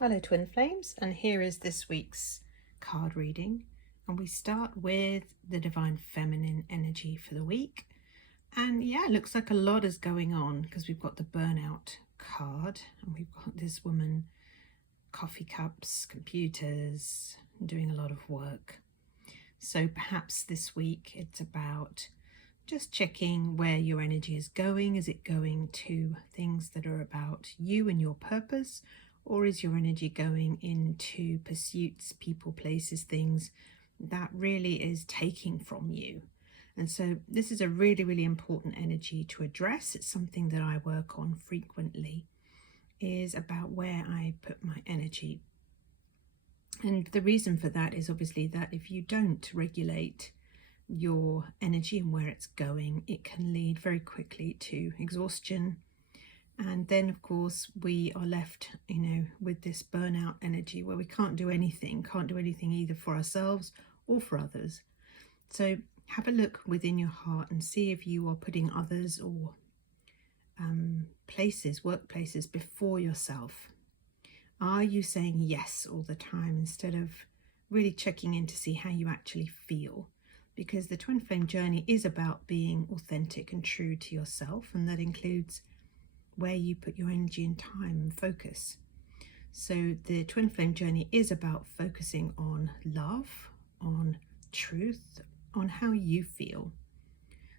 Hello, Twin Flames, and here is this week's card reading. And we start with the Divine Feminine energy for the week. And yeah, it looks like a lot is going on because we've got the Burnout card, and we've got this woman, coffee cups, computers, doing a lot of work. So perhaps this week it's about just checking where your energy is going. Is it going to things that are about you and your purpose? Or is your energy going into pursuits, people, places, things that really is taking from you? And so this is a really, really important energy to address. It's something that I work on frequently, is about where I put my energy. And the reason for that is obviously that if you don't regulate your energy and where it's going, it can lead very quickly to exhaustion. And then, of course, we are left, with this burnout energy where we can't do anything either for ourselves or for others. So have a look within your heart and see if you are putting others or places, workplaces, before yourself. Are you saying yes all the time instead of really checking in to see how you actually feel? Because the Twin Flame journey is about being authentic and true to yourself, and that includes where you put your energy and time and focus. So the Twin Flame journey is about focusing on love, on truth, on how you feel.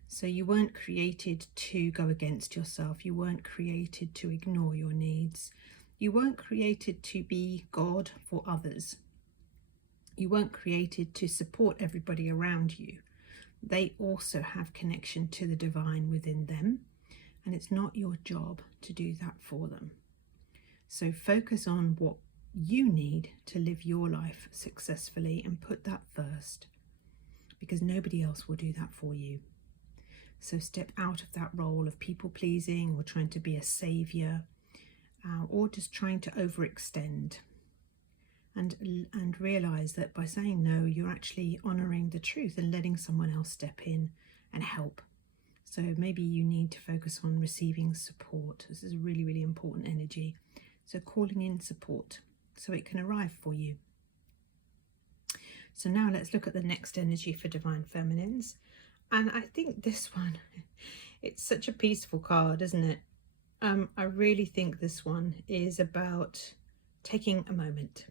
So you weren't created to go against yourself. You weren't created to ignore your needs. You weren't created to be God for others. You weren't created to support everybody around you. They also have connection to the divine within them, and it's not your job to do that for them. So focus on what you need to live your life successfully and put that first, because nobody else will do that for you. So step out of that role of people pleasing or trying to be a savior, or just trying to overextend, and realize that by saying no, you're actually honoring the truth and letting someone else step in and help. So maybe you need to focus on receiving support. This is a really, really important energy. So calling in support so it can arrive for you. So now let's look at the next energy for Divine Feminines. And I think this one, it's such a peaceful card, isn't it? I really think this one is about taking a moment.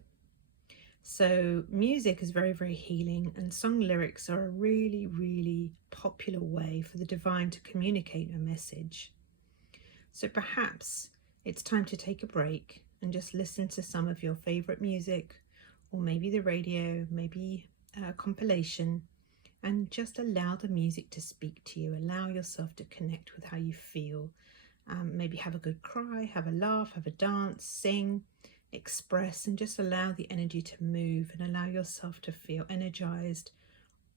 So music is very, very healing, and song lyrics are a really, really popular way for the divine to communicate a message. So perhaps it's time to take a break and just listen to some of your favorite music, or maybe the radio, maybe a compilation, and just allow the music to speak to you. Allow yourself to connect with how you feel. Maybe have a good cry, have a laugh, have a dance, sing, express, and just allow the energy to move and allow yourself to feel energized,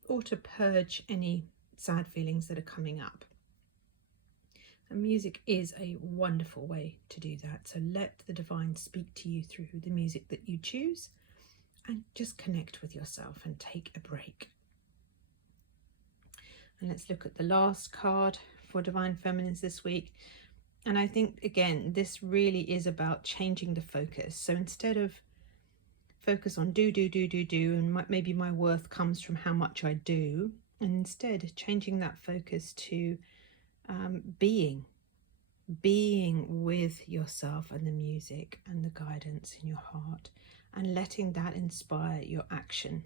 or to purge any sad feelings that are coming up. And music is a wonderful way to do that. So let the divine speak to you through the music that you choose, and just connect with yourself and take a break. And let's look at the last card for Divine Feminines this week. And I think, again, this really is about changing the focus. So instead of focus on do, and maybe my worth comes from how much I do, and instead changing that focus to being with yourself and the music and the guidance in your heart, and letting that inspire your action.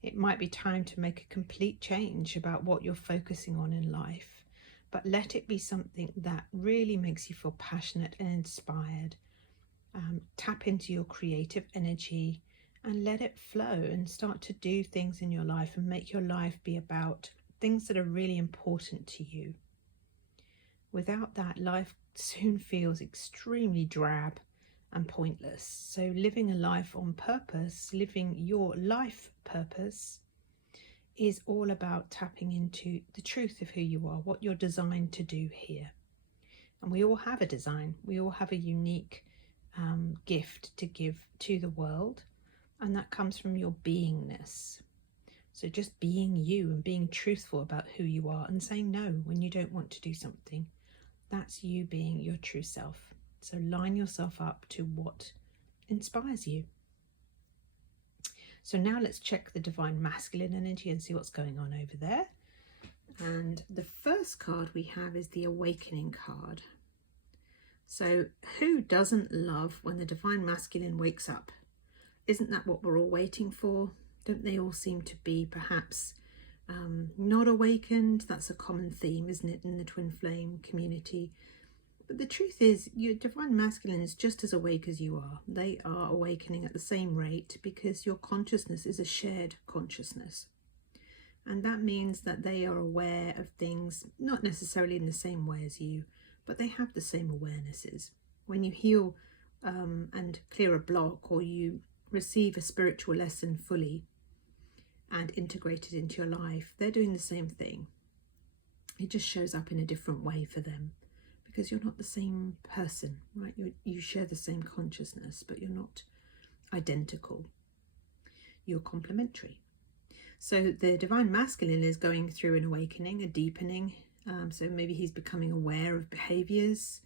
It might be time to make a complete change about what you're focusing on in life. But let it be something that really makes you feel passionate and inspired. Tap into your creative energy and let it flow, and start to do things in your life and make your life be about things that are really important to you. Without that, life soon feels extremely drab and pointless. So living a life on purpose, living your life purpose, is all about tapping into the truth of who you are, what you're designed to do here. And we all have a design. We all have a unique gift to give to the world, and that comes from your beingness. So just being you and being truthful about who you are, and saying no when you don't want to do something. That's you being your true self. So line yourself up to what inspires you. So now let's check the divine masculine energy and see what's going on over there. And the first card we have is the awakening card. So who doesn't love when the divine masculine wakes up? Isn't that what we're all waiting for? Don't they all seem to be perhaps not awakened? That's a common theme, isn't it, in the twin flame community? But the truth is, your divine masculine is just as awake as you are. They are awakening at the same rate because your consciousness is a shared consciousness. And that means that they are aware of things, not necessarily in the same way as you, but they have the same awarenesses. When you heal and clear a block, or you receive a spiritual lesson fully and integrate it into your life, they're doing the same thing. It just shows up in a different way for them because you're not the same person, right? You share the same consciousness, but you're not identical. You're complementary. So the divine masculine is going through an awakening, a deepening. So maybe he's becoming aware of behaviors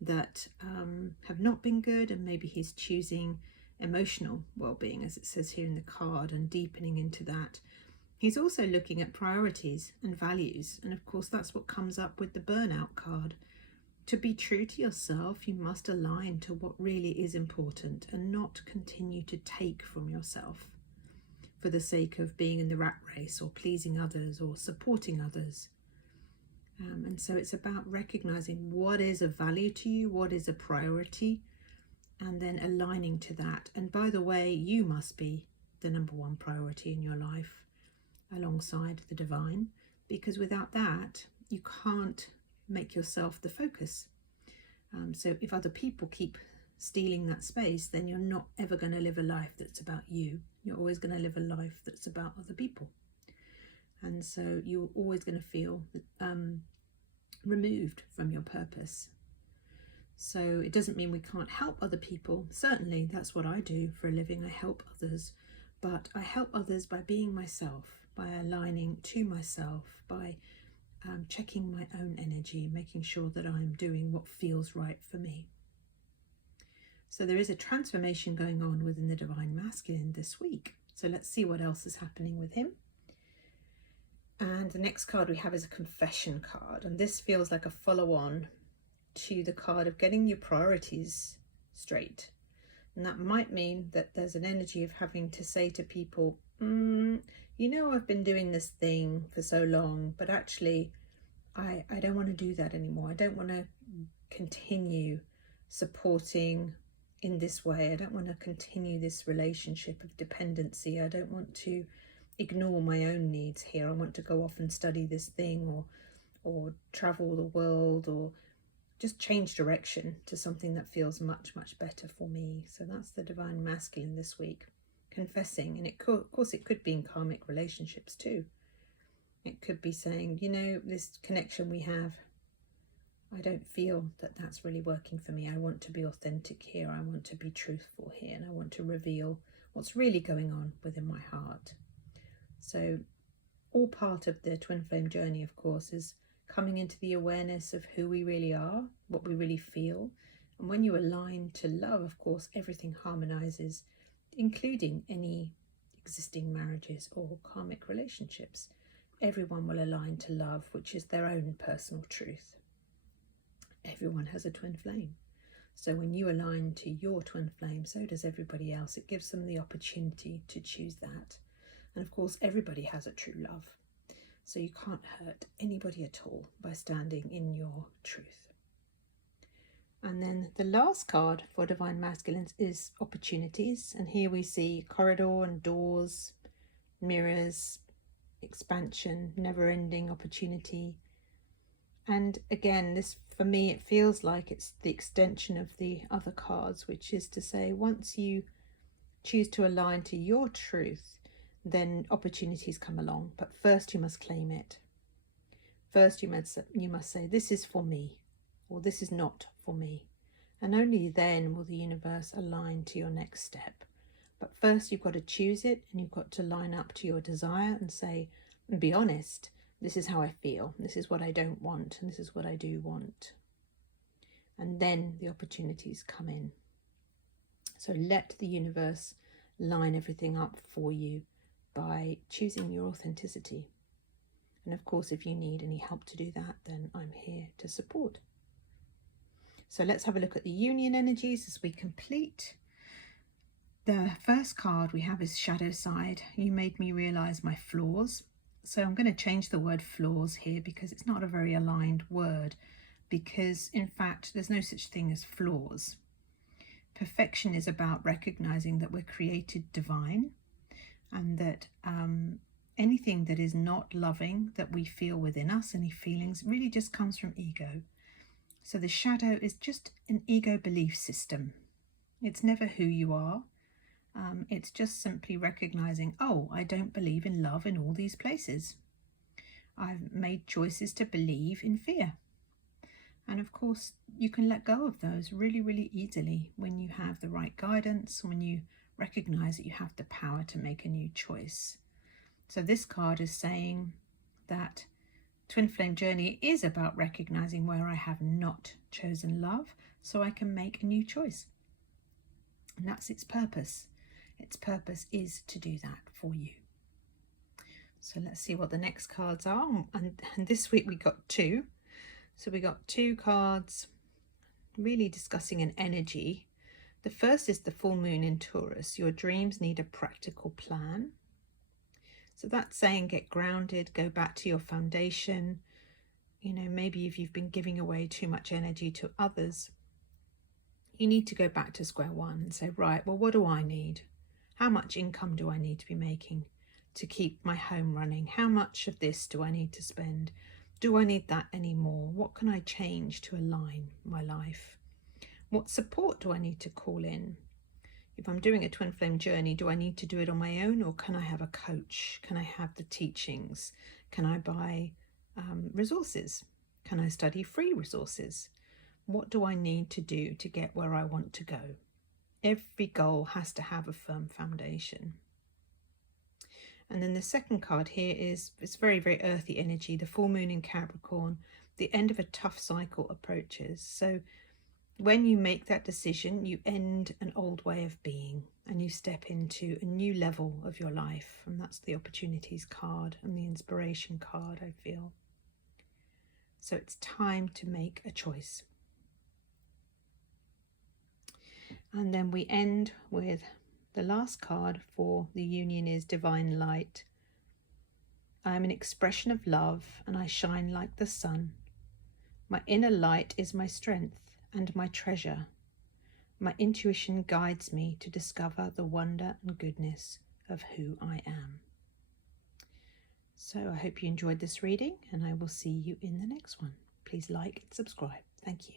that have not been good, and maybe he's choosing emotional well-being, as it says here in the card, and deepening into that. He's also looking at priorities and values, and of course that's what comes up with the burnout card. To be true to yourself, you must align to what really is important and not continue to take from yourself for the sake of being in the rat race or pleasing others or supporting others. And so it's about recognizing what is of value to you, what is a priority, and then aligning to that. And by the way, you must be the number one priority in your life alongside the divine, because without that, you can't make yourself the focus. So if other people keep stealing that space, then you're not ever going to live a life that's about you. You're always going to live a life that's about other people. And so you're always going to feel removed from your purpose. So it doesn't mean we can't help other people. Certainly, that's what I do for a living. I help others. But I help others by being myself, by aligning to myself, by checking my own energy, making sure that I'm doing what feels right for me. So there is a transformation going on within the divine masculine this week. So let's see what else is happening with him. And the next card we have is a confession card. And this feels like a follow-on to the card of getting your priorities straight. And that might mean that there's an energy of having to say to people, you know, I've been doing this thing for so long, but actually I don't want to do that anymore. I don't want to continue supporting in this way. I don't want to continue this relationship of dependency. I don't want to ignore my own needs here. I want to go off and study this thing, or travel the world, or just change direction to something that feels much, much better for me. So that's the divine masculine this week, confessing. And of course it could be in karmic relationships too. It could be saying, you know, this connection we have, I don't feel that that's really working for me. I want to be authentic here. I want to be truthful here. And I want to reveal what's really going on within my heart. So all part of the twin flame journey, of course, is coming into the awareness of who we really are, what we really feel. And when you align to love, of course, everything harmonizes, including any existing marriages or karmic relationships. Everyone will align to love, which is their own personal truth. Everyone has a twin flame. So when you align to your twin flame, so does everybody else. It gives them the opportunity to choose that. And of course, everybody has a true love. So you can't hurt anybody at all by standing in your truth. And then the last card for divine masculines is opportunities. And here we see corridor and doors, mirrors, expansion, never-ending opportunity. And again, this, for me, it feels like it's the extension of the other cards, which is to say, once you choose to align to your truth, then opportunities come along. But first you must claim it. First you must say, this is for me, or this is not for me. And only then will the universe align to your next step. But first you've got to choose it, and you've got to line up to your desire and say, and be honest, this is how I feel, this is what I don't want, and this is what I do want. And then the opportunities come in. So let the universe line everything up for you by choosing your authenticity. And of course, if you need any help to do that, then I'm here to support. So let's have a look at the union energies as we complete. The first card we have is Shadow Side. You made me realize my flaws. So I'm going to change the word flaws here because it's not a very aligned word, because in fact there's no such thing as flaws. Perfection is about recognizing that we're created divine, and that anything that is not loving that we feel within us, any feelings, really just comes from ego. So the shadow is just an ego belief system. It's never who you are. It's just simply recognizing, oh, I don't believe in love in all these places. I've made choices to believe in fear. And of course, you can let go of those really, really easily when you have the right guidance, when you recognize that you have the power to make a new choice. So this card is saying that Twin Flame Journey is about recognizing where I have not chosen love, so I can make a new choice. And that's its purpose. Its purpose is to do that for you. So let's see what the next cards are. And this week we got two. So we got two cards really discussing an energy. The first is the full moon in Taurus. Your dreams need a practical plan. So that's saying get grounded, go back to your foundation. You know, maybe if you've been giving away too much energy to others, you need to go back to square one and say, right, well, what do I need? How much income do I need to be making to keep my home running? How much of this do I need to spend? Do I need that anymore? What can I change to align my life? What support do I need to call in? If I'm doing a twin flame journey, do I need to do it on my own, or can I have a coach? Can I have the teachings? Can I buy resources? Can I study free resources? What do I need to do to get where I want to go? Every goal has to have a firm foundation. And then the second card here is, it's very, very earthy energy, the full moon in Capricorn. The end of a tough cycle approaches. So when you make that decision, you end an old way of being and you step into a new level of your life. And that's the opportunities card and the inspiration card, I feel. So it's time to make a choice. And then we end with the last card for the union is Divine Light. I am an expression of love and I shine like the sun. My inner light is my strength and my treasure. My intuition guides me to discover the wonder and goodness of who I am. So I hope you enjoyed this reading, and I will see you in the next one. Please like and subscribe. Thank you.